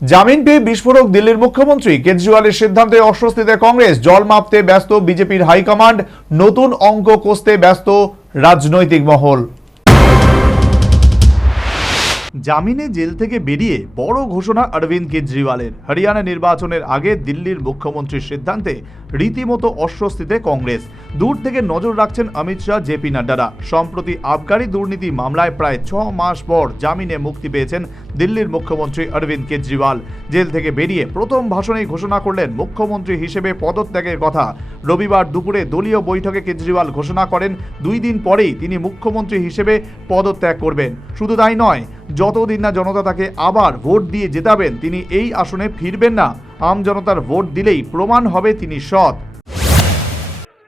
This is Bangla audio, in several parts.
জামিন পেয়ে বিস্ফোরক দিল্লির মুখ্যমন্ত্রী কেজরিওয়ালের সিদ্ধান্তে অস্বস্তিতে কংগ্রেস। জল মাপতে ব্যস্ত বিজেপির হাইকমান্ড, নতুন অঙ্ক কষতে ব্যস্ত রাজনৈতিক মহল। জামিনে জেল থেকে বেরিয়ে বড় ঘোষণা অরবিন্দ কেজরিওয়ালের। হরিয়ানা নির্বাচনের আগে দিল্লির মুখ্যমন্ত্রীর সিদ্ধান্তে রীতিমতো অস্বস্তিতে কংগ্রেস। দূর থেকে নজর রাখছেন অমিত শাহ, জেপি নাড্ডারা। সম্প্রতি আবগারি দুর্নীতি মামলায় প্রায় 6 মাস পর জামিনে মুক্তি পেয়েছেন দিল্লির মুখ্যমন্ত্রী অরবিন্দ কেজরিওয়াল। জেল থেকে বেরিয়ে প্রথম ভাষণেই ঘোষণা করলেন মুখ্যমন্ত্রী হিসেবে পদত্যাগের কথা। রবিবার দুপুরে দলীয় বৈঠকে কেজরিওয়াল ঘোষণা করেন 2 দিন পরেই তিনি মুখ্যমন্ত্রী হিসেবে পদত্যাগ করবেন। শুধু তাই নয়, যতদিন না জনতা তাকে আবার ভোট দিয়ে জেতাবেন তিনি এই আসনে ফিরবেন না। আম জনতার ভোট দিলেই প্রমাণ হবে তিনি সৎ।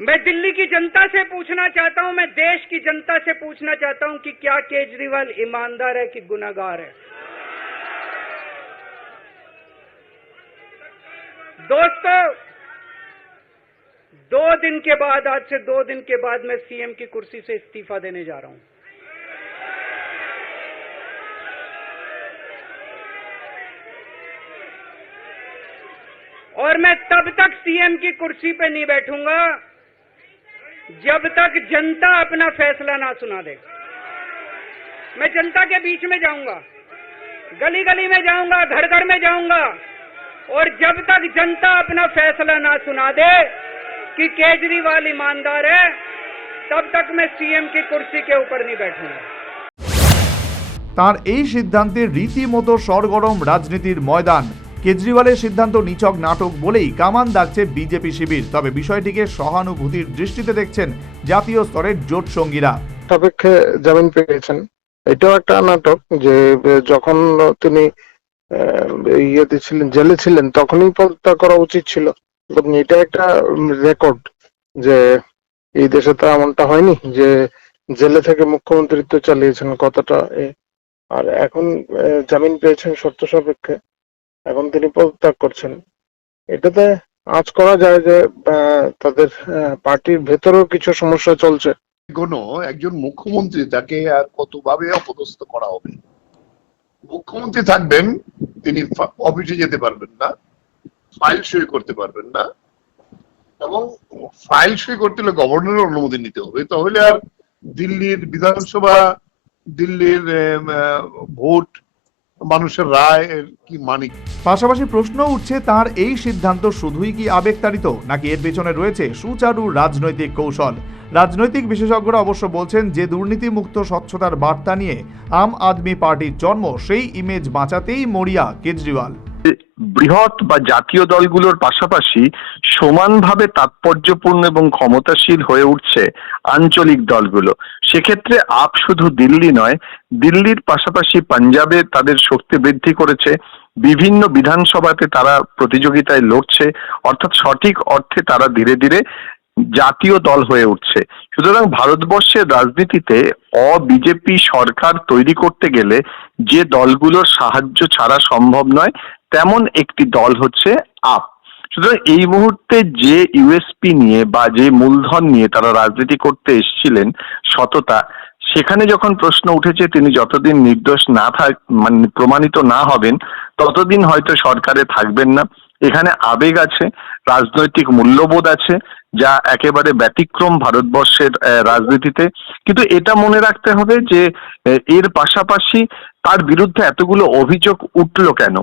मैं दिल्ली की जनता से पूछना चाहता हूं, मैं देश की जनता से पूछना चाहता हूं कि क्या केजरीवाल ईमानदार है कि गुनहगार है। दोस्तों, 2 दिन के बाद, आज से 2 दिन के बाद मैं सीएम की कुर्सी से इस्तीफा देने जा रहा हूं। और मैं तब तक सीएम की कुर्सी पे नहीं बैठूंगा जब तक जनता अपना फैसला ना सुना दे। मैं जनता के बीच में जाऊंगा, गली गली में जाऊंगा, घर घर में जाऊंगा, और जब तक जनता अपना फैसला ना सुना दे कि केजरीवाल ईमानदार है, तब तक मैं सीएम की कुर्सी के ऊपर नहीं बैठूंगा। তার এই সিদ্ধান্তে রীতিমতো সরগরম রাজনীতির ময়দান। কেজরিওয়ালের সিদ্ধান্ত নিছক নাটক বলেই কামান দাগছে বিজেপি শিবির। তবে বিষয়টিকে সহানুভূতির দৃষ্টিতে দেখছেন জাতীয় স্তরের জোট সঙ্গীরা। সাপেক্ষে জামিন পেয়েছেন, এটাও একটা নাটক যে যখন তিনি ইয়েতে ছিলেন, জেলে ছিলেন, তখনই পদত্যাগ করা উচিত ছিল। এটা একটা রেকর্ড যে এই দেশে তো এমনটা হয়নি যে জেলে থেকে মুখ্যমন্ত্রিত্ব চালিয়েছেন কতটা। আর এখন জামিন পেয়েছেন শর্ত সাপেক্ষে, এখন তিনি পদত্যাগ করছেন। এটাতে আঁচ করা যায় যে তাদের পার্টির ভেতরেও কিছু সমস্যা চলছে। কোনো একজন মুখ্যমন্ত্রী, তাকে আর কতভাবে অপদস্থ করা হবে? মুখ্যমন্ত্রী থাকবেন, তিনি অফিসে যেতে পারবেন না, ফাইল সই করতে পারবেন না, এবং ফাইল সই করতে হলে গভর্নরের অনুমতি নিতে হবে। তাহলে আর দিল্লির বিধানসভা, দিল্লির ভোট, মানুষের রায় কি মানে? পাশাপাশি প্রশ্ন উঠছে, তার এই সিদ্ধান্ত শুধুই কি আবেগতাড়িত, নাকি এর পেছনে রয়েছে সুচারু রাজনৈতিক কৌশল? রাজনৈতিক বিশেষজ্ঞরা অবশ্য বলছেন যে দুর্নীতিমুক্ত স্বচ্ছতার বার্তা নিয়ে আম আদমি পার্টির জন্ম, সেই ইমেজ বাঁচাতেই মরিয়া কেজরিওয়াল। বৃহৎ বা জাতীয় দলগুলোর পাশাপাশি সমানভাবে তাৎপর্যপূর্ণ এবং ক্ষমতাশীল হয়ে উঠছে আঞ্চলিক দলগুলো। সেক্ষেত্রে আপ শুধু দিল্লি নয়, দিল্লির পাশাপাশি পাঞ্জাবে তাদের শক্তি বৃদ্ধি করেছে, বিভিন্ন বিধানসভাতে তারা প্রতিযোগিতায় লড়ছে, অর্থাৎ সঠিক অর্থে তারা ধীরে ধীরে জাতীয় দল হয়ে উঠছে। সুতরাং ভারতবর্ষের রাজনীতিতে বিজেপি সরকার তৈরি করতে গেলে যে দলগুলোর সাহায্য ছাড়া সম্ভব নয়, তেমন একটি দল হচ্ছে আপ। সুতরাং এই মুহূর্তে যে ইউএসপি নিয়ে বা যে মূলধন নিয়ে তারা রাজনীতি করতে এসেছিলেন, সততা, সেখানে যখন প্রশ্ন উঠেছে তিনি যতদিন নির্দোষ না প্রমাণিত না হবেন ততদিন হয়তো সরকারে থাকবেন না। এখানে আবেগ আছে, রাজনৈতিক মূল্যবোধ আছে, যা একেবারে ব্যতিক্রম ভারতবর্ষের রাজনীতিতে। কিন্তু এটা মনে রাখতে হবে যে এর পাশাপাশি তার বিরুদ্ধে এতগুলো অভিযোগ উঠলো কেন,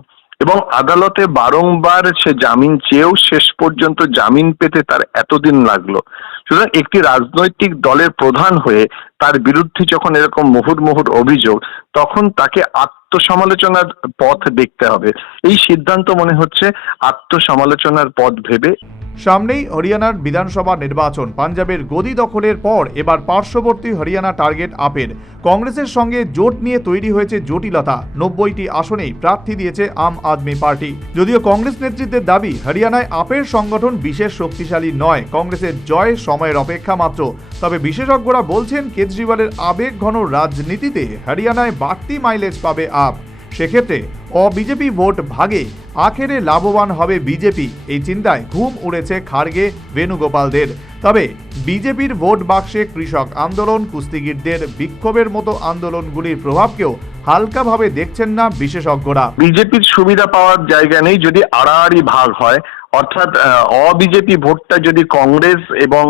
এবং আদালতে বারংবার সে জামিন চেয়েও শেষ পর্যন্ত জামিন পেতে তার এতদিন লাগলো। সুতরাং একটি রাজনৈতিক দলের প্রধান হয়ে তার বিরুদ্ধে যখন এরকম মুহুর্মুহুর অভিযোগ, তখন তাকে আত্মসমালোচনার পথ দেখতে হবে। এই সিদ্ধান্ত মনে হচ্ছে আত্মসমালোচনার পথ ভেবে। সামনেই হরিয়ানার বিধানসভা নির্বাচন। পাঞ্জাবের গদি দখলের পর এবার পার্শ্ববর্তী হরিয়ানা টার্গেট আপের। কংগ্রেসের সঙ্গে জোট নিয়ে তৈরি হয়েছে জটিলতা। 90টি আসনেই প্রার্থী দিয়েছে আম আদমি পার্টি। যদিও কংগ্রেস নেতৃত্বের দাবি, হরিয়ানায় আপের সংগঠন বিশেষ শক্তিশালী নয়, কংগ্রেসের জয় সময়ের অপেক্ষা মাত্র। তবে বিশেষজ্ঞরা বলছেন কেজরিওয়ালের আবেগ ঘন রাজনীতিতে হরিয়ানায় বাড়তি মাইলেজ পাবে আপ। সেক্ষেত্রে বিজেপি ভোট ভাগে আখেরে লাভবান হবে বিজেপি। এই চিন্তায় ঘুম উড়েছে খার্গে, বেণুগোপালদের। তবে বিজেপির ভোট বাক্সে কৃষক আন্দোলন, কুস্তিগিরদের বিক্ষোভের মতো আন্দোলনগুলির প্রভাবকেও হালকাভাবে দেখছেন না বিশেষজ্ঞরা। বিজেপির সুবিধা পাওয়ার জায়গা নেই যদি আড়াআড়ি ভাগ হয়, অর্থাৎ অবিজেপি ভোটটা যদি কংগ্রেস এবং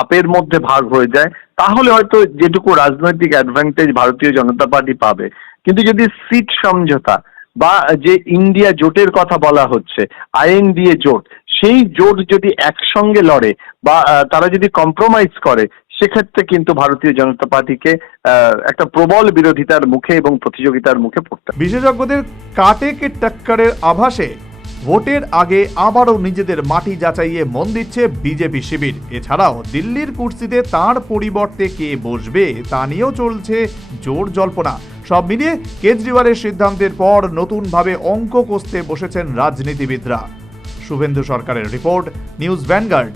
আপের মধ্যে ভাগ হয়ে যায়, তাহলে হয়তো যেটুকু রাজনৈতিক অ্যাডভান্টেজ ভারতীয় জনতা পার্টি পাবে। কিন্তু যদি সিট সমঝোতা বা যে ইন্ডিয়া জোটের কথা বলা হচ্ছে, INDA জোট, সেই জোট যদি একসঙ্গে লড়ে বা তারা যদি কম্প্রোমাইজ করে, সেক্ষেত্রে কিন্তু ভারতীয় জনতা পার্টিকে একটা প্রবল বিরোধিতার মুখে এবং প্রতিযোগিতার মুখে পড়তে হবে। বিশেষজ্ঞদের কাটে কে টক্করের আভাসে ভোটের আগে আবারও নিজেদের মাটি যাচাইয়ে মন দিচ্ছে বিজেপি শিবির। এছাড়াও দিল্লির কুর্সিতে তার পরিবর্তে কে বসবে তা নিয়েও চলছে জোর জল্পনা। সব মিলিয়ে কেজরিওয়ালের সিদ্ধান্তের পর নতুনভাবে অঙ্ক কষতে বসেছেন রাজনীতিবিদরা। শুভেন্দু সরকারের রিপোর্ট, নিউজ ভ্যানগার্ড।